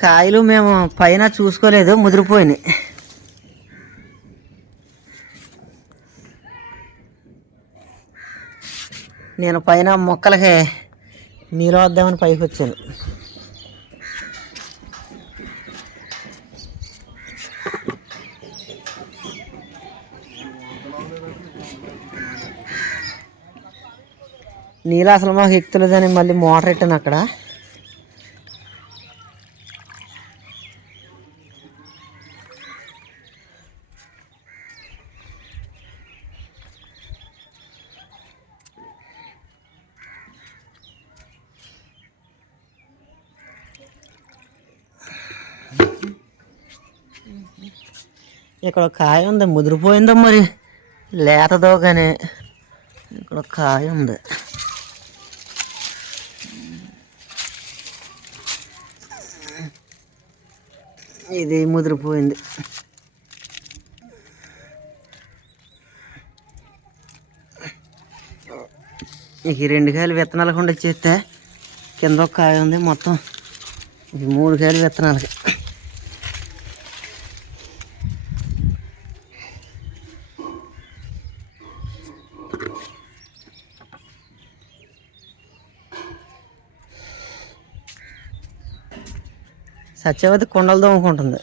కాయలు మేము పైన చూసుకోలేదు ముదిరిపోయినాయి. నేను పైన మొక్కలకి నీళ్ళు వద్దామని పైకి వచ్చాను. నీళ్ళు అసలు మాకు ఎక్కుతలేదని మళ్ళీ మోటార్ పెట్టాను అక్కడ. ఇక్కడ కాయ ఉంది ముదిరిపోయిందో మరి. లేతదో కానీ ఇక్కడ ఒక కాయ ఉంది. ఇది ముదిరిపోయింది. ఇక ఈ రెండు కాయలు విత్తనాలు కూడా చేస్తే కింద ఒక కాయ ఉంది మొత్తం. ఇది మూడు కాయలు విత్తనాలకి. సత్యవతి కొండలు దోముకుంటుంది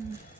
Mm-hmm.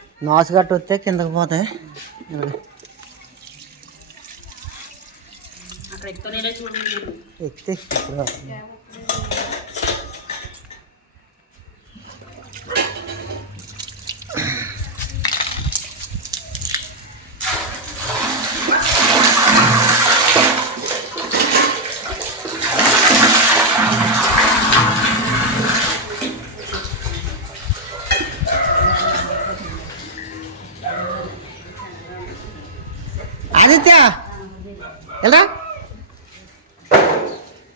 నాసు గట్టు వస్తే కిందకి పోతాయి. ఎక్కితే ఆదిత్య వెళ్ళరా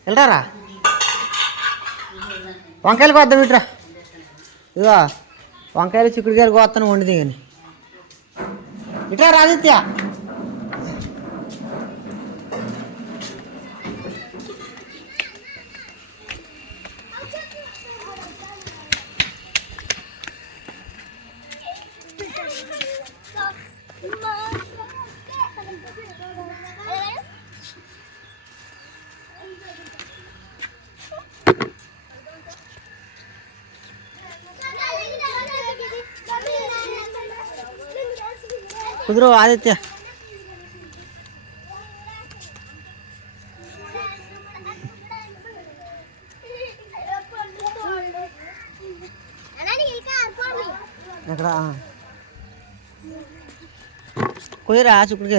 వెళ్ళరా వంకాయలు కోద్దాం ఇట్రా ఇదిగో వంకాయలు చిక్కుడుకాయలు కోస్తాను వండిది కానీ ఇట్రా ఆదిత్య కుదురు ఆదిత్య. ఎక్కడ? కుదిరా చుక్కడికి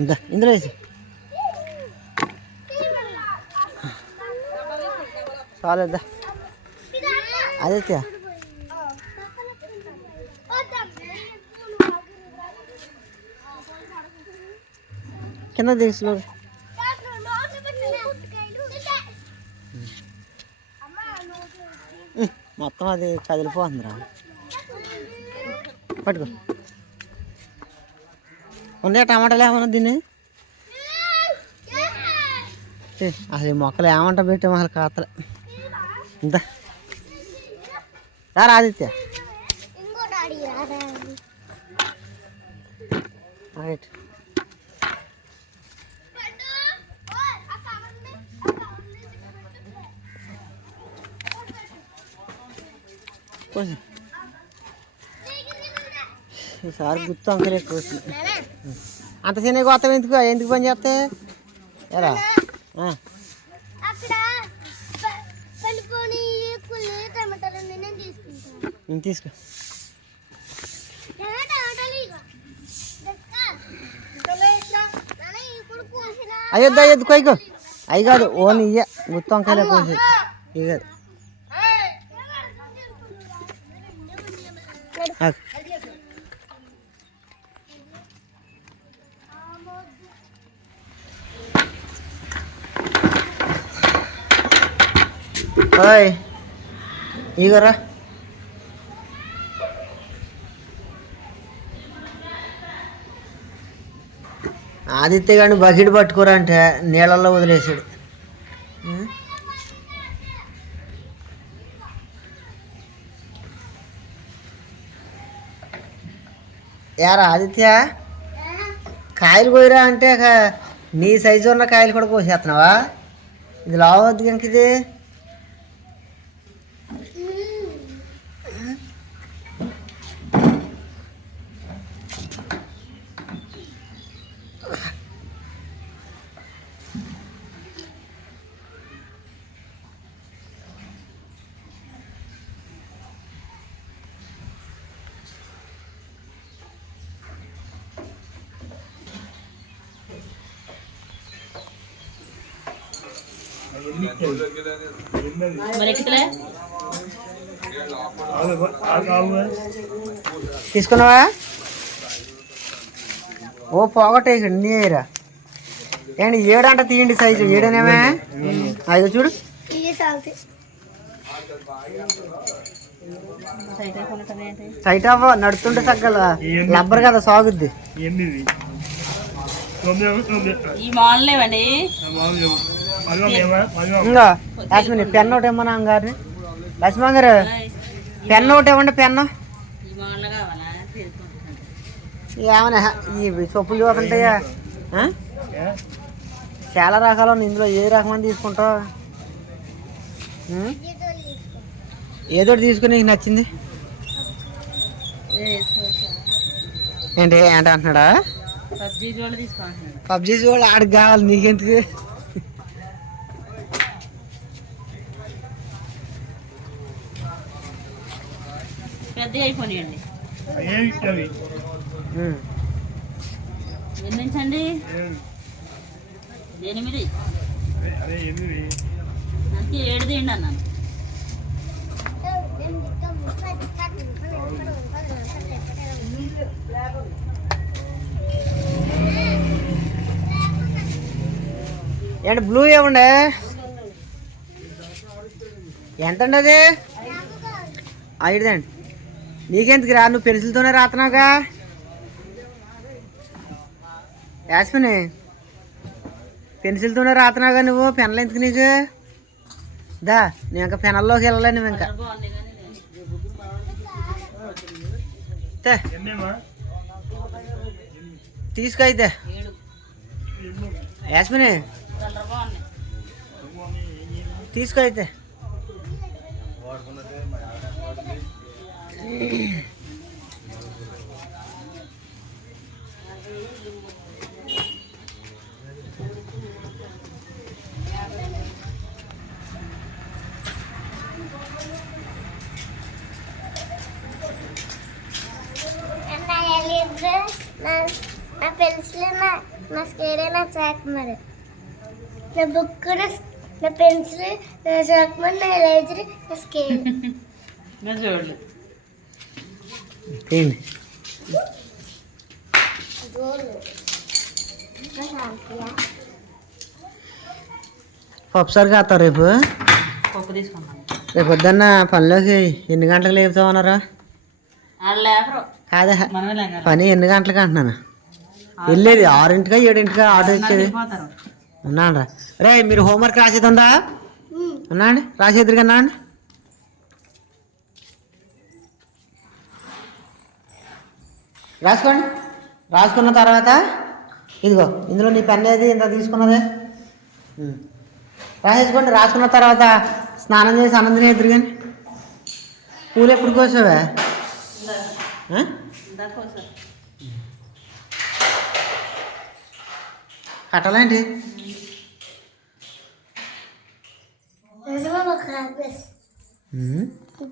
ఇందా ఇందులో వేసి. చాలేద్దా అదే కింద తీసులో మొత్తం అది కదిలిపోతుందిరా. పట్టుకో. ఉన్నాయా టమాటాలు ఏమన్నా దీన్ని ఏ, అసలు ఈ మొక్కలు ఏమంట పెట్టాము అసలు కాతలు ఇంత రా ఆదిత్య రైట్ కొంచెం ఈసారి గుర్తు అంకలు ఎక్కువ వచ్చినాయి. అంత చిన్న కొత్త ఎందుకు? ఎందుకు పని చేస్తే? ఇంక తీసుకో. అయ్యొద్దు అయ్యొద్దు కొయ్యకు అవి కాదు ఓన్ ఇయ్య. గుత్తి వంకాయలే కోసి ఇవి కాదు. ఓయ్ ఇగరా ఆదిత్య గారిని బకెట్ పట్టుకోరా అంటే నీళ్ళల్లో వదిలేసాడు యారా ఆదిత్య? కాయలు కోయరా అంటే క- నీ సైజు ఉన్న కాయలు కూడా కోసేస్తున్నావా? ఇది లావద్దు ఇంక ఇది తీసుకున్నావా? ఓ పోగొట్టేయకండి నీ అయ్యరా ఏంటి ఏడంట తీయండి సైజు ఏడనేమే? అదిగో చూడు. టైట్ అవ్వ నడుతుంటే సగ్గల. లబ్బర్ కదా సాగుద్ది. ఈ మానలేవండి ఇంకా లక్ష్మి పెన్ ఒకటి ఇమ్మన్నా గారిని లక్ష్మణ్ గారు పెన్ ఒకటి ఇవ్వండి పెన్ను ఏమన్నా ఈ చెప్పులు చూస్తుంటాయా ఆ? చాలా రకాలు ఉన్నాయి. ఇందులో ఏ రకమని తీసుకుంటావు? ఏదో ఒకటి తీసుకుని నీకు నచ్చింది? ఏంటి ఏంటి అంటున్నాడా పబ్జీ తీసుకుంటున్నాడు పబ్జీ చూడ ఆడికి కావాలి నీకెందుకు? పెద్ద అయిపోయినాయండి అండి. ఎనిమిది. అదే అందుకే ఏడు తీయండి అన్నాను. ఏంటి బ్లూ ఏమండే ఎంతండి అది? ఐదుదండి. నీకెందుకు రా? నువ్వు పెన్సిల్తోనే రాతున్నావుగా యాస్మిని పెన్సిల్తోనే రాతున్నావుగా నువ్వు? పెన్లు ఎందుకు నీకు? దా నువ్వు ఇంకా పెనల్లోకి వెళ్ళలే నువ్వు ఇంకా. తీసుకో అయితే. యాస్మిని తీసుకో అయితే. నా పెన్సిల్ నా నా స్కేల్ నా చాక్ మరి నా బుక్ నా పెన్సిల్ నా చాక్ మరి నా నా స్కేల్ చూడలేదు ఏంటి పప్పుసారి కాస్తావు రేపు? పప్పు రేపు పొద్దున్న పనిలోకి ఎన్ని గంటలకు వాళ్ళు లేపరు. కాదా? పని ఎన్ని గంటలకు అంటున్నాను? వెళ్ళేది ఆరింటికా ఏడింటికా ఆటో వచ్చేది పోతారు ఉన్నాండ్రా. రే మీరు హోంవర్క్ రాసేది ఉందా? ఉన్నాండి? రాసేద్దరు కన్నా అండి రాసుకోండి. రాసుకున్న తర్వాత ఇదిగో ఇందులో నీ పెన్ ఏది? ఇంత తీసుకున్నదే. రాసేసుకోండి. రాసుకున్న తర్వాత స్నానం చేసి అన్నం తినేద్దరు కానీ పూలు ఎప్పుడు కోసావే? కట్టాలేంటి.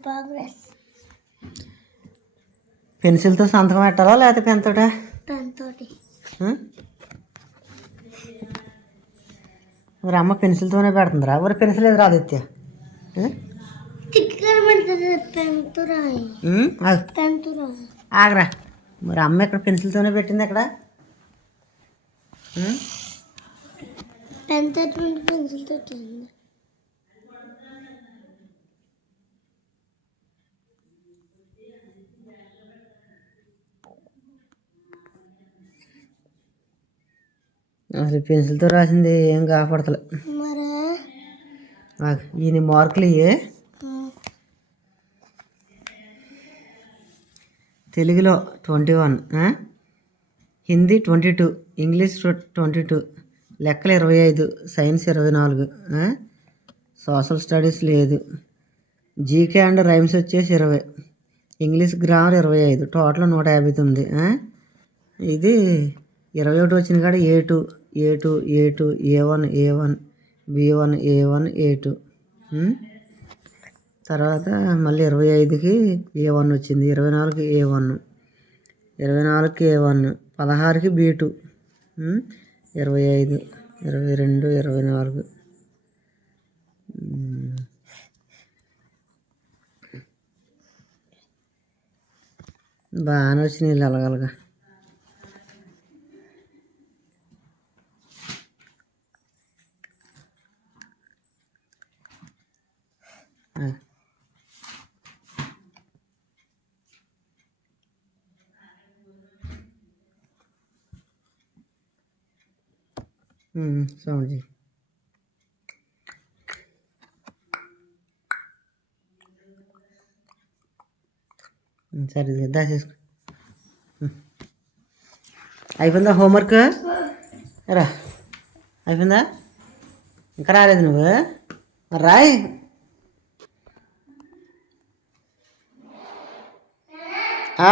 ప్రోగ్రెస్ పెన్సిల్తో సంతకం పెట్టాలా లేకపోతే పెన్ తోట? దాంతో మరి అమ్మ పెన్సిల్తోనే పెడుతుందిరా. మరి పెన్సిల్ ఏది రాదు ఎత్తే ఆగరా. మరి అమ్మ ఇక్కడ పెన్సిల్తోనే పెట్టింది ఇక్కడ ఉం? పెన్తో పెన్సిల్తో అసలు పెన్సిల్తో రాసింది ఏం కాపాడతలే. ఈయన మార్కులు ఇయ్యే. తెలుగులో twenty one Hindi twenty two English twenty two లెక్కలు ఇరవై ఐదు సైన్స్ ఇరవై నాలుగు? సోషల్ స్టడీస్ లేదు. జీకే అండ్ రైమ్స్ వచ్చేసి ఇరవై ఇంగ్లీష్ గ్రామర్ ఇరవై ఐదు టోటల్ నూట యాభై తొమ్మిది? ఇది ఇరవై ఒకటి వచ్చిన కాడ A two A two A two A one A one B one A one A two. తర్వాత మళ్ళీ ఇరవై ఐదుకి ఏ వన్ వచ్చింది. ఇరవై నాలుగుకి ఏ వన్. ఇరవై నాలుగుకి ఏ వన్. పదహారుకి బీ టూ. ఇరవై ఐదు ఇరవై రెండు ఇరవై నాలుగు. బాగానే వచ్చినాయి అలగలగా. సౌండ్ చేయి సరే దాచేసుకో. అయిపోయిందా హోంవర్క్? రా. అయిపోయిందా? ఇంకా రాలేదు నువ్వు? మరి రాయ్. ఆ,